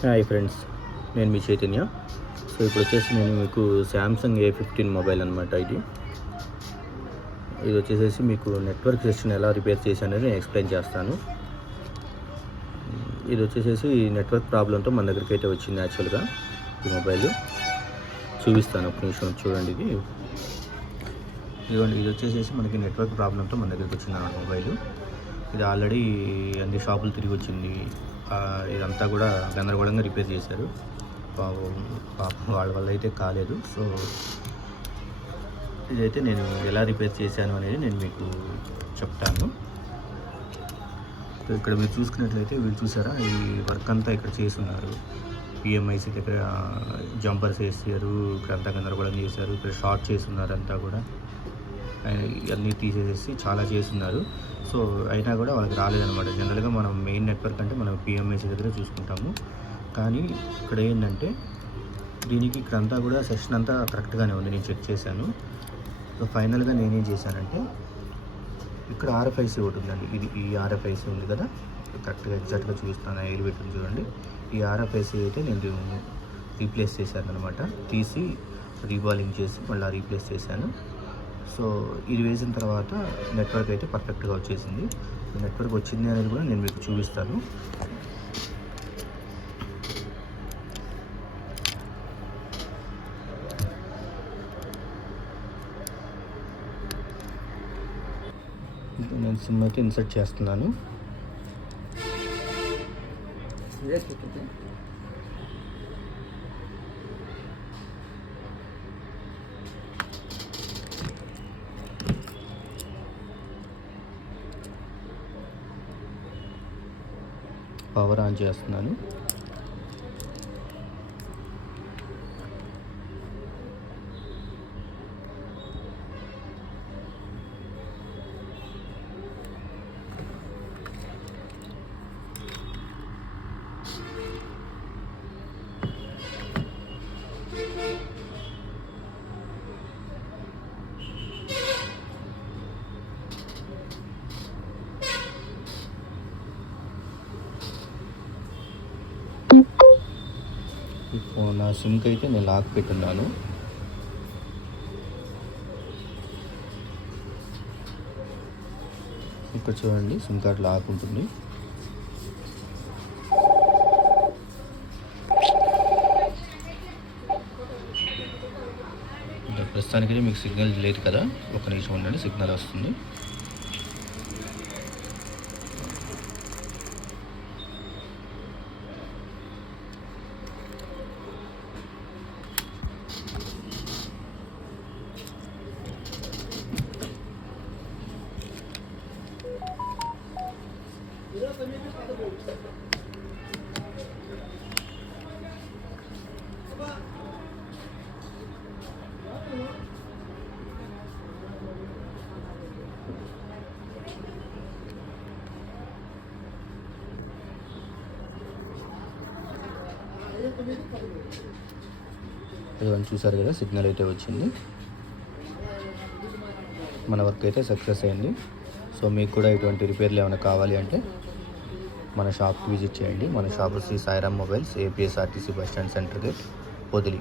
Hi friends, నేను మీ Chaitanya. So ఇప్పుడు వచ్చేసి నేను మీకు శాంసంగ్ A15 మొబైల్ అనమాట. ఇది వచ్చేసేసి మీకు నెట్వర్క్ సెషన్ ఎలా రిపేర్ చేశానని నేను ఎక్స్ప్లెయిన్ చేస్తాను. ఇది వచ్చేసేసి నెట్వర్క్ ప్రాబ్లంతో మన దగ్గరికి అయితే వచ్చింది. యాక్చువల్గా ఈ మొబైల్ చూపిస్తాను, ఒక నిమిషం చూడండి. ఇదిగోండి, ఇది వచ్చేసేసి మనకి నెట్వర్క్ ప్రాబ్లంతో మన దగ్గరికి వచ్చింది మొబైల్. ఇది ఆల్రెడీ అన్ని షాపులు తిరిగి వచ్చింది. ఇదంతా కూడా గందరగోళంగా రిపేర్ చేశారు. పాపం వాళ్ళ వల్ల అయితే కాలేదు. సో ఇదైతే నేను ఎలా రిపేర్ చేశాను అనేది నేను మీకు చెప్తాను. సో ఇక్కడ మీరు చూసుకున్నట్లయితే వీళ్ళు చూసారా, ఈ వర్క్ అంతా ఇక్కడ చేస్తున్నారు. PMIC దగ్గర జంపర్స్ వేసారు, ఇక్కడ అంతా గందరగోళం చేశారు. ఇక్కడ షార్ట్ చేస్తున్నారు, అంతా కూడా ఇవన్నీ తీసేసి చాలా చేస్తున్నారు. సో అయినా కూడా వాళ్ళకి రాలేదన్నమాట. జనరల్గా మనం మెయిన్ నెట్వర్క్ అంటే మనం PMIC దగ్గర చూసుకుంటాము. కానీ ఇక్కడ ఏంటంటే దీనికి ఇక్కడంతా కూడా సెషన్ అంతా కరెక్ట్గానే ఉంది, నేను చెక్ చేశాను. సో ఫైనల్గా నేనేం చేశానంటే ఇక్కడ RFIC ఒకటి ఉందండి. ఈ RFIC ఉంది కదా, కరెక్ట్గా ఎగ్జాక్ట్గా చూపిస్తాను. ఎయిర్ పెట్టుకుని చూడండి. ఈ RFIC అయితే నేను రీప్లేస్ చేశాను అనమాట. తీసి రీబాలింగ్ చేసి మళ్ళీ రీప్లేస్ చేశాను. సో ఇది వేసిన తర్వాత నెట్వర్క్ అయితే పర్ఫెక్ట్గా వచ్చేసింది. నెట్వర్క్ వచ్చింది అనేది కూడా నేను మీకు చూపిస్తాను. నేను సిమ్ అయితే ఇన్సర్ట్ చేస్తున్నాను. పవర్ ఆన్ చేస్తున్నాను. నా సిమ్కి అయితే నేను లాక్ పెట్టున్నాను. ఇక్కడ చూడండి, సిమ్ కార్డ్ లాక్ ఉంటుంది. ప్రస్తుతానికి మీకు సిగ్నల్ లేదు కదా, ఒక నిమిషం ఉండండి, సిగ్నల్ వస్తుంది. ఇవన్నీ చూసారు కదా, సిగ్నల్ అయితే వచ్చింది. మన వర్క్ అయితే సక్సెస్ అయింది. సో మీకు కూడా ఇటువంటి రిపేర్లు ఏమైనా కావాలి అంటే మన షాప్కి విజిట్ చేయండి. మన shop Sri Sairam mobiles, APSRTC bus stand centre gate, Podili.